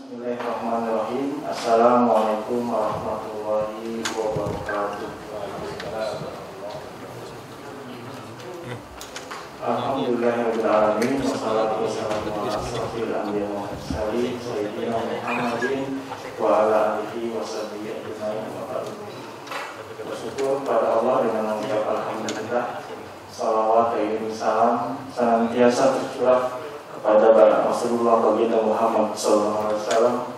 Bismillahirrahmanirrahim. Assalamualaikum warahmatullahi wabarakatuh. Alhamdulillahirabbil alamin wassalatu wassalamu ala asyrofil anbiya'i wal mursalin sayyidina Muhammadin wa ala alihi washabihi ajmain. Bersyukur pada Allah dengan mengucap alhamdulillah, salawat dan salam senantiasa tercurah kepada Rasulullah baginda Muhammad SAW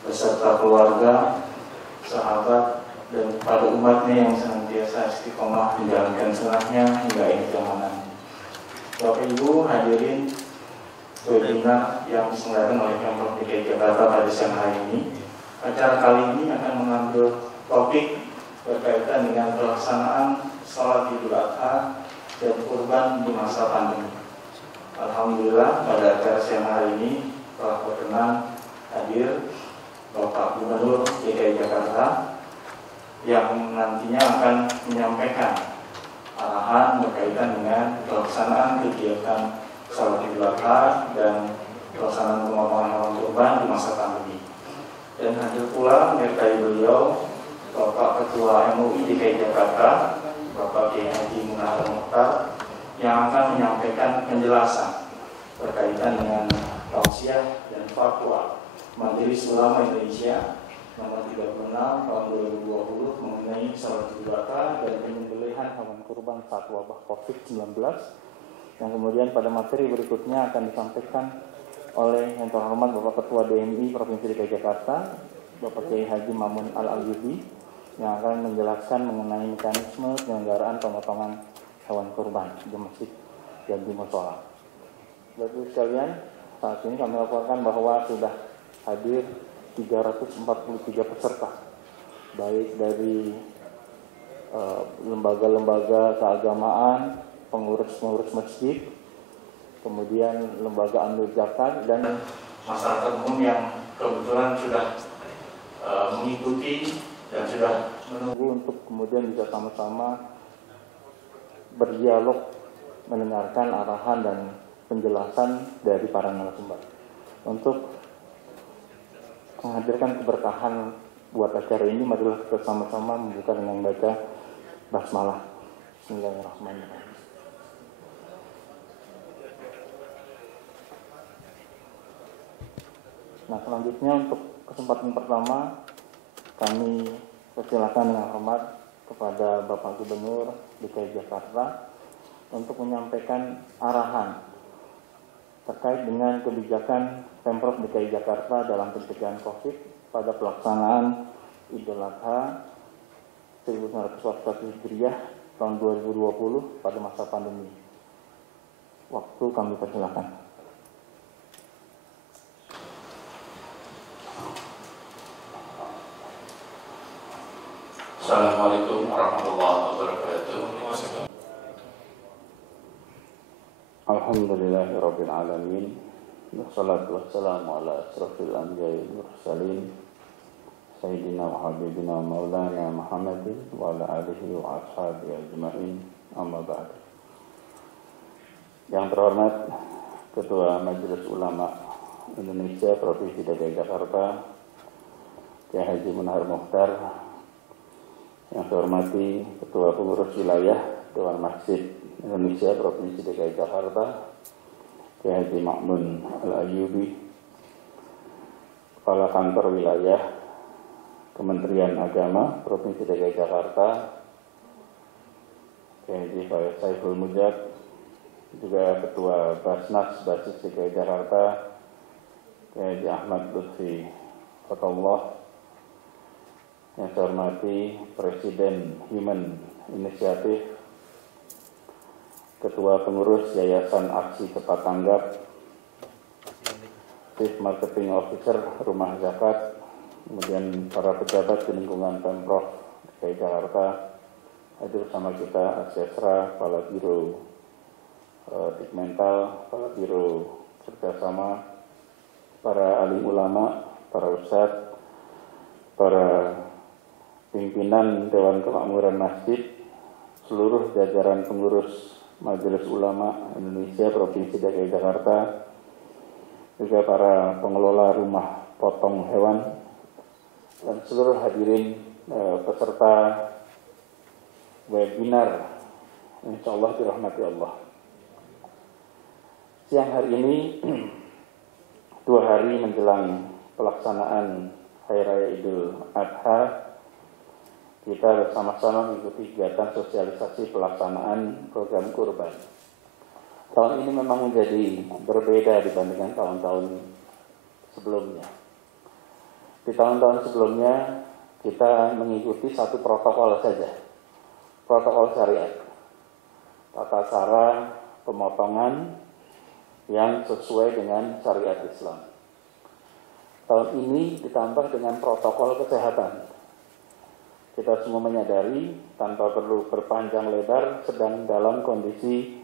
beserta keluarga, sahabat, dan kepada umatnya yang senantiasa istiqomah menjalankan sunnahnya hingga akhir zaman. Bapak Ibu hadirin webinar yang diselenggarakan oleh Pemprov DKI Jakarta pada siang hari ini. Acara kali ini akan mengambil topik berkaitan dengan pelaksanaan sholat Idul Adha dan kurban di masa pandemi. Alhamdulillah pada acara siang hari ini telah berkenan hadir Bapak Gubernur DKI Jakarta yang nantinya akan menyampaikan arahan berkaitan dengan pelaksanaan kegiatan sholat Idul Adha dan pelaksanaan pemotongan hewan kurban di masa pandemi. Dan hadir pula menyertai beliau Bapak Ketua MUI DKI Jakarta, Bapak Kiai Haji Munahar Mukhtar, yang akan menyampaikan penjelasan berkaitan dengan tausiah dan fatwa Majelis Ulama Indonesia nomor 36 tahun 2020 mengenai sholat Idul Adha dan penyembelihan hewan kurban saat wabah COVID-19, yang kemudian pada materi berikutnya akan disampaikan oleh yang terhormat Bapak Ketua DMI Provinsi DKI Jakarta, Bapak Kiai Haji Mamun Al-Ayyubi, yang akan menjelaskan mengenai mekanisme penyelenggaraan pemotongan hewan kurban di masjid dan di mushola. Bapak Ibu sekalian, saat ini kami laporkan bahwa sudah hadir 343 peserta, baik dari lembaga-lembaga keagamaan, pengurus-pengurus masjid, kemudian lembaga amil zakat, dan masyarakat umum yang kebetulan sudah mengikuti dan sudah menunggu untuk kemudian bisa sama-sama berdialog, mendengarkan arahan dan penjelasan dari para narasumber. Untuk menghadirkan keberkahan buat acara ini, marilah kita sama-sama membuka dengan baca basmalah. Bismillahirrahmanirrahim. Nah, selanjutnya untuk kesempatan pertama kami persilakan dengan hormat kepada Bapak Gubernur DKI Jakarta untuk menyampaikan arahan terkait dengan kebijakan Pemprov DKI Jakarta dalam pencegahan COVID pada pelaksanaan Idul Adha 1441 Hijriah tahun 2020 pada masa pandemi. Waktu kami persilakan. Assalamualaikum warahmatullahi wabarakatuh. Alhamdulillahirabbil alamin. Wassalatu wassalamu ala asyrofil anbiya'i wal mursalin sayyidina wa habibina maulana Muhammadin wa ala alihi wa ashabihi ajmain. Amma ba'd. Yang terhormat Ketua Majelis Ulama Indonesia Provinsi DKI Jakarta, Kiai Haji Munahar Mukhtar, yang saya hormati Ketua Pengurus Wilayah Dewan Masjid Indonesia Provinsi DKI Jakarta, Kiai Haji Mamun Al-Ayyubi, Kepala Kantor Wilayah Kementerian Agama Provinsi DKI Jakarta, Kiai Haji Saiful Mujad, juga Ketua Basnas Basis DKI Jakarta, Kiai Haji Ahmad Lutfi Fatullah, yang saya hormati Presiden Human Initiative, Ketua Pengurus Yayasan Aksi Cepat Tanggap, Chief Marketing Officer Rumah Zakat, kemudian para pejabat di lingkungan Pemprov DKI Jakarta, hadir bersama kita Aksesra, Kepala Biro Dikmental, Kepala Biro Kerjasama, para alim ulama, para ustadz, para pimpinan Dewan Kemakmuran Masjid, seluruh jajaran pengurus Majelis Ulama Indonesia Provinsi DKI Jakarta, juga para pengelola rumah potong hewan, dan seluruh hadirin peserta webinar, insya Allah dirahmati Allah. Siang hari ini 2 hari menjelang pelaksanaan Hari Raya Idul Adha, kita bersama-sama mengikuti kegiatan sosialisasi pelaksanaan program kurban. Tahun ini memang menjadi berbeda dibandingkan tahun-tahun sebelumnya. Di tahun-tahun sebelumnya kita mengikuti satu protokol saja, protokol syariat, tata cara pemotongan yang sesuai dengan syariat Islam. Tahun ini ditambah dengan protokol kesehatan. Kita semua menyadari tanpa perlu berpanjang lebar sedang dalam kondisi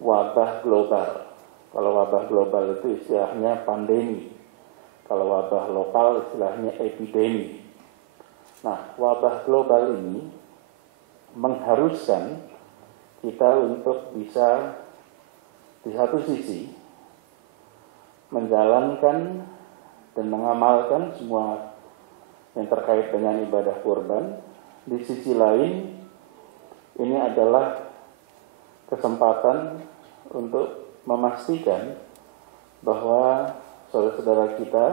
wabah global. Kalau wabah global itu istilahnya pandemi. Kalau wabah lokal istilahnya epidemi. Nah, wabah global ini mengharuskan kita untuk bisa di satu sisi menjalankan dan mengamalkan semua yang terkait dengan ibadah kurban. Di sisi lain, ini adalah kesempatan untuk memastikan bahwa saudara-saudara kita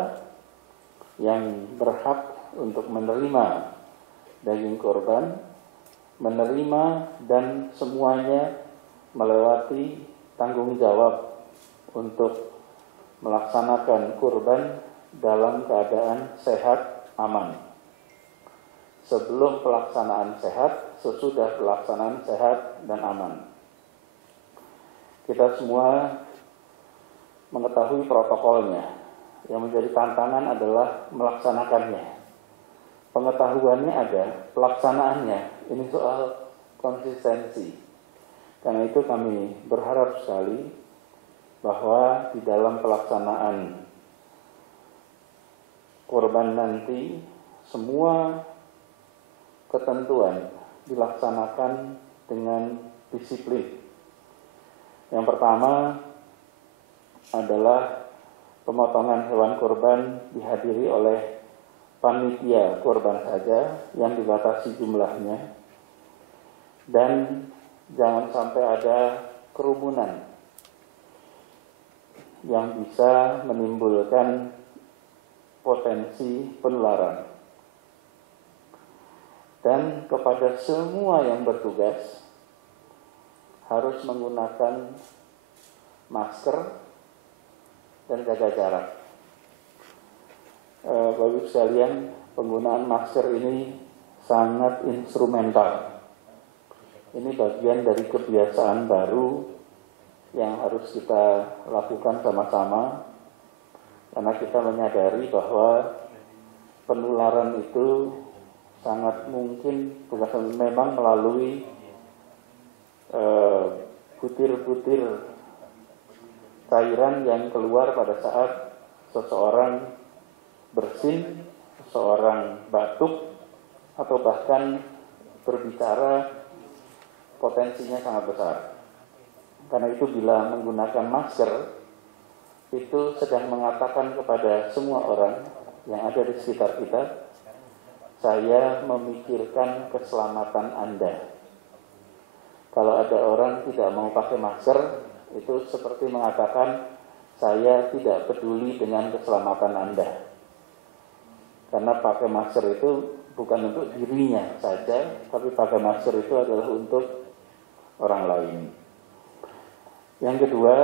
yang berhak untuk menerima daging kurban, menerima dan semuanya melewati tanggung jawab untuk melaksanakan kurban dalam keadaan sehat, aman. Sebelum pelaksanaan sehat, sesudah pelaksanaan sehat dan aman. Kita semua mengetahui protokolnya. Yang menjadi tantangan adalah melaksanakannya. Pengetahuannya ada, pelaksanaannya. Ini soal konsistensi. Karena itu kami berharap sekali bahwa di dalam pelaksanaan kurban nanti semua ketentuan dilaksanakan dengan disiplin. Yang pertama adalah pemotongan hewan kurban dihadiri oleh panitia kurban saja yang dibatasi jumlahnya, dan jangan sampai ada kerumunan yang bisa menimbulkan potensi penularan. Dan kepada semua yang bertugas harus menggunakan masker dan jaga jarak. Bapak Ibu sekalian, penggunaan masker ini sangat instrumental. Ini bagian dari kebiasaan baru yang harus kita lakukan sama-sama, karena kita menyadari bahwa penularan itu sangat mungkin bukan memang melalui butir-butir cairan yang keluar pada saat seseorang bersin, seseorang batuk, atau bahkan berbicara, potensinya sangat besar. Karena itu bila menggunakan masker, itu sedang mengatakan kepada semua orang yang ada di sekitar kita, saya memikirkan keselamatan Anda. Kalau ada orang tidak mau pakai masker, itu seperti mengatakan, saya tidak peduli dengan keselamatan Anda. Karena pakai masker itu bukan untuk dirinya saja, tapi pakai masker itu adalah untuk orang lain. Yang kedua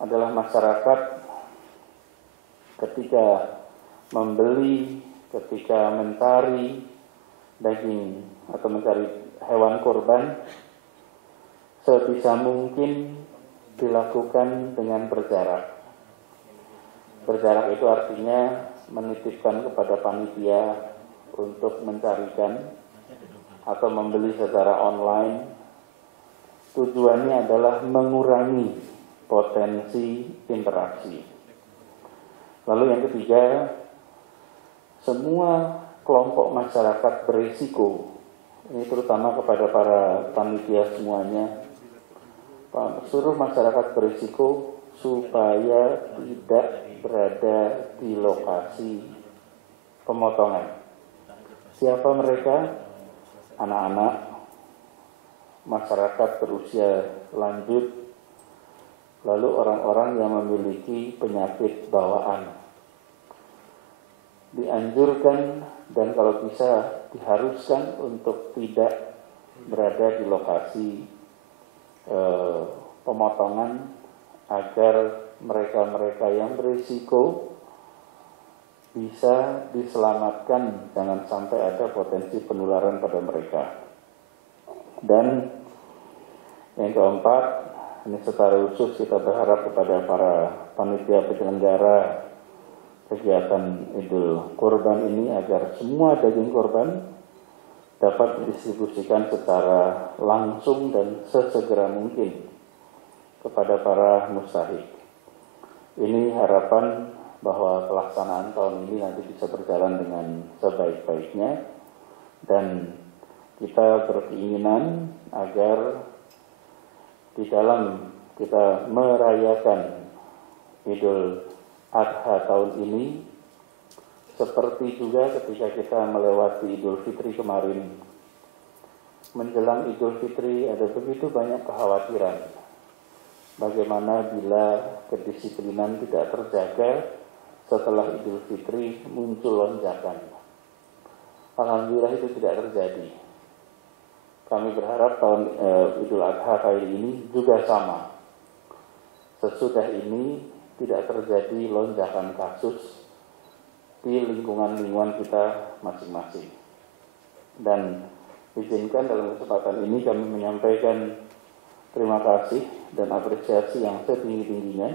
adalah masyarakat ketika membeli, ketika mencari daging atau mencari hewan kurban, sebisa mungkin dilakukan dengan berjarak. Berjarak itu artinya menitipkan kepada panitia untuk mencarikan atau membeli secara online. Tujuannya adalah mengurangi potensi interaksi. Lalu yang ketiga, semua kelompok masyarakat berisiko, ini terutama kepada para panitia semuanya, seluruh masyarakat berisiko supaya tidak berada di lokasi pemotongan. Siapa mereka? Anak-anak, masyarakat berusia lanjut, lalu orang-orang yang memiliki penyakit bawaan. Dianjurkan dan kalau bisa diharuskan untuk tidak berada di lokasi pemotongan agar mereka-mereka yang berisiko bisa diselamatkan, jangan sampai ada potensi penularan pada mereka. Dan yang keempat, ini secara khusus kita berharap kepada para panitia penyelenggara kegiatan Idul Kurban ini agar semua daging kurban dapat didistribusikan secara langsung dan sesegera mungkin kepada para mustahik. Ini harapan bahwa pelaksanaan tahun ini nanti bisa berjalan dengan sebaik-baiknya, dan kita berkeinginan agar di dalam kita merayakan Idul Adha tahun ini seperti juga ketika kita melewati Idul Fitri kemarin. Menjelang Idul Fitri ada begitu banyak kekhawatiran. Bagaimana bila kedisiplinan tidak terjaga setelah Idul Fitri muncul lonjakan. Alhamdulillah itu tidak terjadi. Kami berharap tahun Idul Adha kali ini juga sama. Sesudah ini tidak terjadi lonjakan kasus di lingkungan-lingkungan kita masing-masing. Dan izinkan dalam kesempatan ini kami menyampaikan terima kasih dan apresiasi yang setinggi-tingginya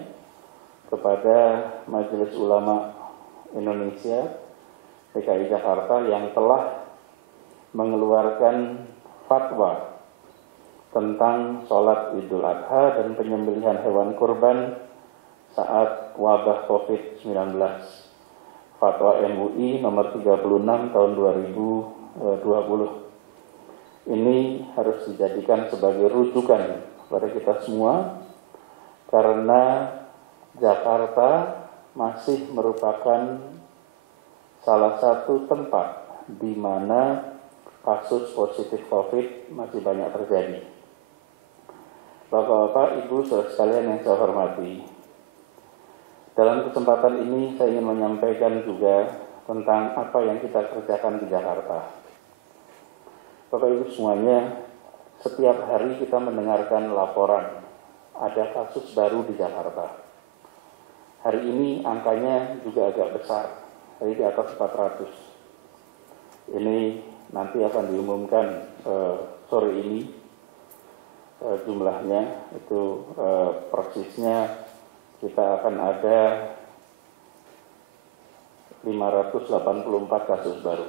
kepada Majelis Ulama Indonesia DKI Jakarta yang telah mengeluarkan fatwa tentang sholat Idul Adha dan penyembelihan hewan kurban saat wabah COVID-19. Fatwa MUI nomor 36 tahun 2020. Ini harus dijadikan sebagai rujukan pada kita semua, karena Jakarta masih merupakan salah satu tempat di mana kasus positif COVID masih banyak terjadi. Bapak-bapak, Ibu, saudara sekalian yang saya hormati, dalam kesempatan ini saya ingin menyampaikan juga tentang apa yang kita kerjakan di Jakarta. Bapak Ibu semuanya, setiap hari kita mendengarkan laporan ada kasus baru di Jakarta. Hari ini angkanya juga agak besar, hari di atas 400. Ini nanti akan diumumkan sore ini jumlahnya, itu persisnya kita akan ada 584 kasus baru.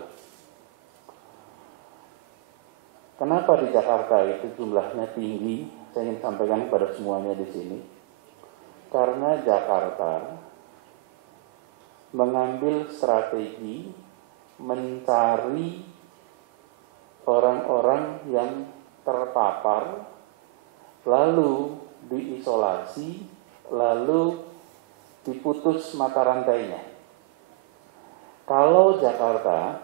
Kenapa di Jakarta itu jumlahnya tinggi? Saya ingin sampaikan kepada semuanya di sini. Karena Jakarta mengambil strategi mencari orang-orang yang terpapar, lalu diisolasi, lalu diputus mata rantainya. Kalau Jakarta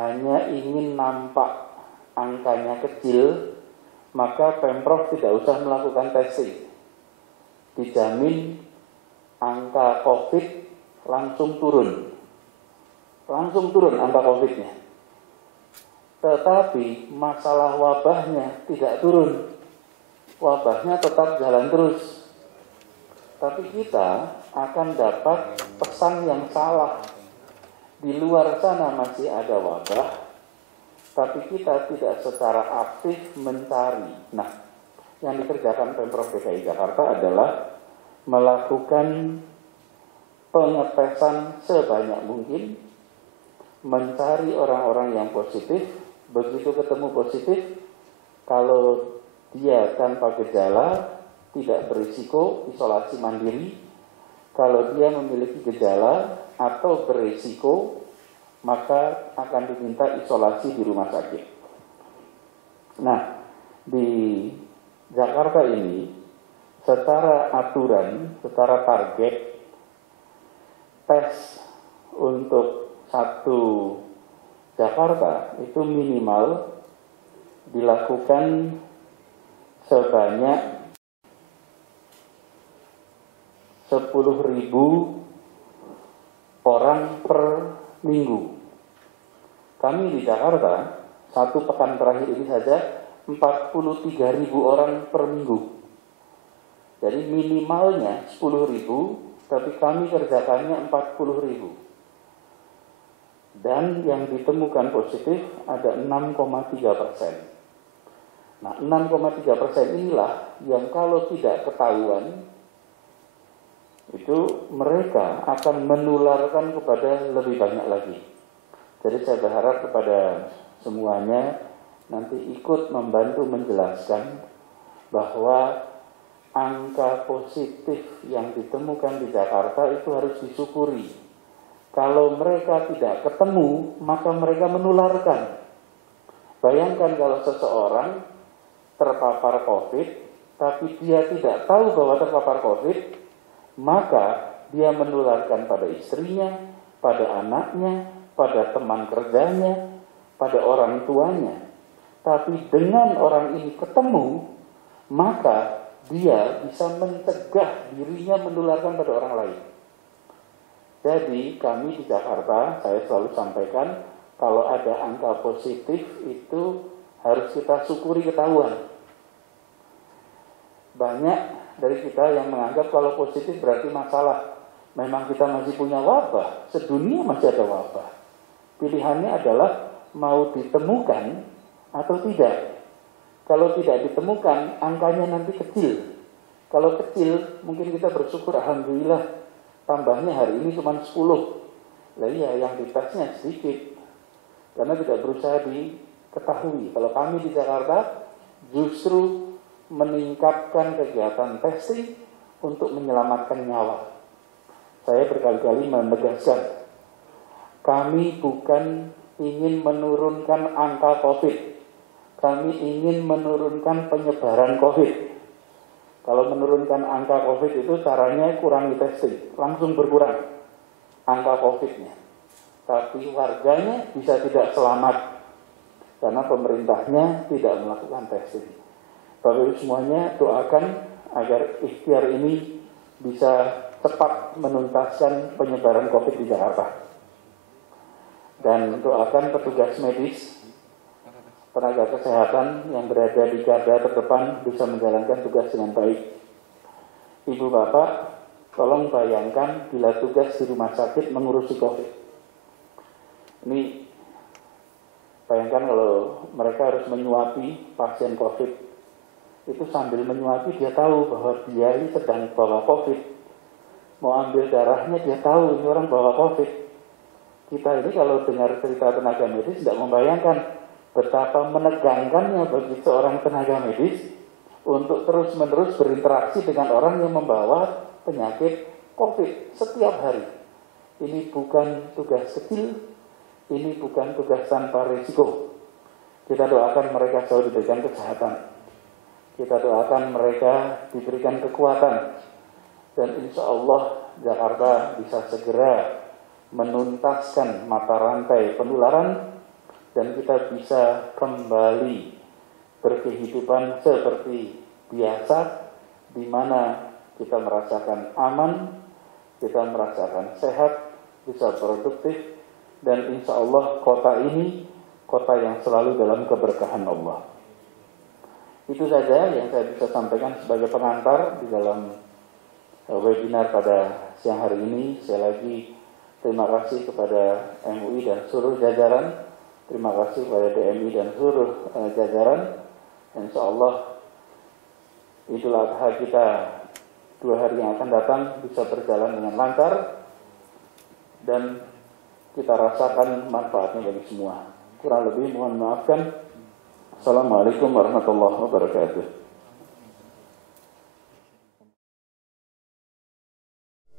hanya ingin nampak angkanya kecil, maka Pemprov tidak usah melakukan testing. Dijamin angka COVID langsung turun. Langsung turun angka COVID-nya. Tetapi masalah wabahnya tidak turun. Wabahnya tetap jalan terus. Tapi kita akan dapat pesan yang salah. Di luar sana masih ada wabah, tapi kita tidak secara aktif mencari. Nah, yang dikerjakan Pemprov DKI Jakarta adalah melakukan pengetesan sebanyak mungkin, mencari orang-orang yang positif. Begitu ketemu positif, kalau dia tanpa gejala, tidak berisiko, isolasi mandiri. Kalau dia memiliki gejala atau berisiko, maka akan diminta isolasi di rumah sakit. Nah, di Jakarta ini secara aturan, secara target, tes untuk satu Jakarta itu minimal dilakukan sebanyak 10.000 orang per minggu. Kami di Jakarta, satu pekan terakhir ini saja 43.000 orang per minggu. Jadi minimalnya 10.000, tapi kami kerjakannya 40.000. Dan yang ditemukan positif ada 6,3%. Nah, 6,3% inilah yang kalau tidak ketahuan, itu mereka akan menularkan kepada lebih banyak lagi. Jadi saya berharap kepada semuanya nanti ikut membantu menjelaskan bahwa angka positif yang ditemukan di Jakarta itu harus disyukuri. Kalau mereka tidak ketemu, maka mereka menularkan. Bayangkan kalau seseorang terpapar COVID, tapi dia tidak tahu bahwa terpapar COVID, maka dia menularkan pada istrinya, pada anaknya, pada teman kerjanya, pada orang tuanya. Tapi dengan orang ini ketemu, maka dia bisa mencegah dirinya menularkan pada orang lain. Jadi kami di Jakarta, saya selalu sampaikan, kalau ada angka positif itu harus kita syukuri ketahuan. Banyak dari kita yang menganggap kalau positif berarti masalah. Memang kita masih punya wabah, sedunia masih ada wabah. Pilihannya adalah mau ditemukan atau tidak. Kalau tidak ditemukan, angkanya nanti kecil. Kalau kecil, mungkin kita bersyukur, alhamdulillah, tambahnya hari ini cuma 10. Lah iya, yang ditesnya sedikit. Karena tidak berusaha diketahui. Kalau kami di Jakarta justru meningkatkan kegiatan testing untuk menyelamatkan nyawa. Saya berkali-kali menegaskan, kami bukan ingin menurunkan angka COVID. Kami ingin menurunkan penyebaran COVID. Kalau menurunkan angka COVID itu caranya kurangi testing, langsung berkurang angka COVID-nya. Tapi warganya bisa tidak selamat karena pemerintahnya tidak melakukan testing. Bapak Ibu semuanya doakan agar ikhtiar ini bisa cepat menuntaskan penyebaran COVID di Jakarta. Dan doakan petugas medis, tenaga kesehatan yang berada di garda terdepan bisa menjalankan tugas dengan baik. Ibu bapak, tolong bayangkan bila tugas di rumah sakit mengurusi COVID. Ini bayangkan kalau mereka harus menyuapi pasien COVID. Itu sambil menyuapi dia tahu bahwa dia ini sedang bawa COVID. Mau ambil darahnya dia tahu ini orang bawa COVID. Kita ini kalau dengar cerita tenaga medis tidak membayangkan betapa menegangkannya bagi seorang tenaga medis untuk terus-menerus berinteraksi dengan orang yang membawa penyakit COVID setiap hari. Ini bukan tugas kecil, ini bukan tugas tanpa risiko. Kita doakan mereka selalu diberikan kesehatan. Kita doakan mereka diberikan kekuatan. Dan insya Allah Jakarta bisa segera menuntaskan mata rantai penularan dan kita bisa kembali berkehidupan seperti biasa, di mana kita merasakan aman, kita merasakan sehat, bisa produktif, dan insya Allah kota ini kota yang selalu dalam keberkahan Allah. Itu saja yang saya bisa sampaikan sebagai pengantar di dalam webinar pada siang hari ini. Sekali lagi terima kasih kepada MUI dan seluruh jajaran. Terima kasih kepada DMI dan seluruh jajaran. Insya Allah Idul Adha kita 2 hari yang akan datang bisa berjalan dengan lancar dan kita rasakan manfaatnya bagi semua. Kurang lebih mohon maafkan. Assalamualaikum warahmatullahi wabarakatuh.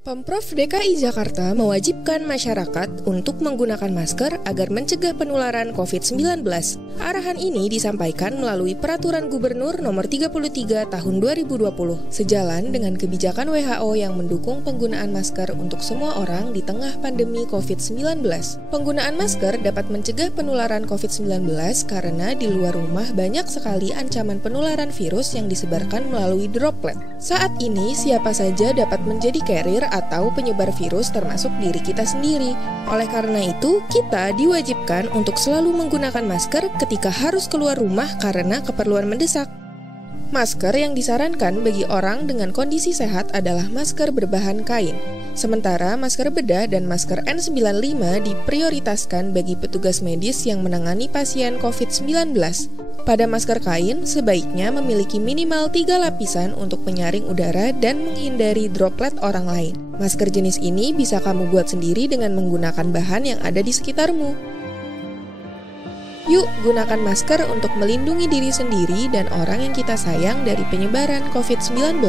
Pemprov DKI Jakarta mewajibkan masyarakat untuk menggunakan masker agar mencegah penularan COVID-19. Arahan ini disampaikan melalui Peraturan Gubernur Nomor 33 Tahun 2020, sejalan dengan kebijakan WHO yang mendukung penggunaan masker untuk semua orang di tengah pandemi COVID-19. Penggunaan masker dapat mencegah penularan COVID-19 karena di luar rumah banyak sekali ancaman penularan virus yang disebarkan melalui droplet. Saat ini, siapa saja dapat menjadi carrier atau penyebar virus termasuk diri kita sendiri. Oleh karena itu, kita diwajibkan untuk selalu menggunakan masker ketika harus keluar rumah karena keperluan mendesak. Masker yang disarankan bagi orang dengan kondisi sehat adalah masker berbahan kain. Sementara masker bedah dan masker N95 diprioritaskan bagi petugas medis yang menangani pasien COVID-19. Pada masker kain, sebaiknya memiliki minimal 3 lapisan untuk menyaring udara dan menghindari droplet orang lain. Masker jenis ini bisa kamu buat sendiri dengan menggunakan bahan yang ada di sekitarmu. Yuk, gunakan masker untuk melindungi diri sendiri dan orang yang kita sayang dari penyebaran COVID-19.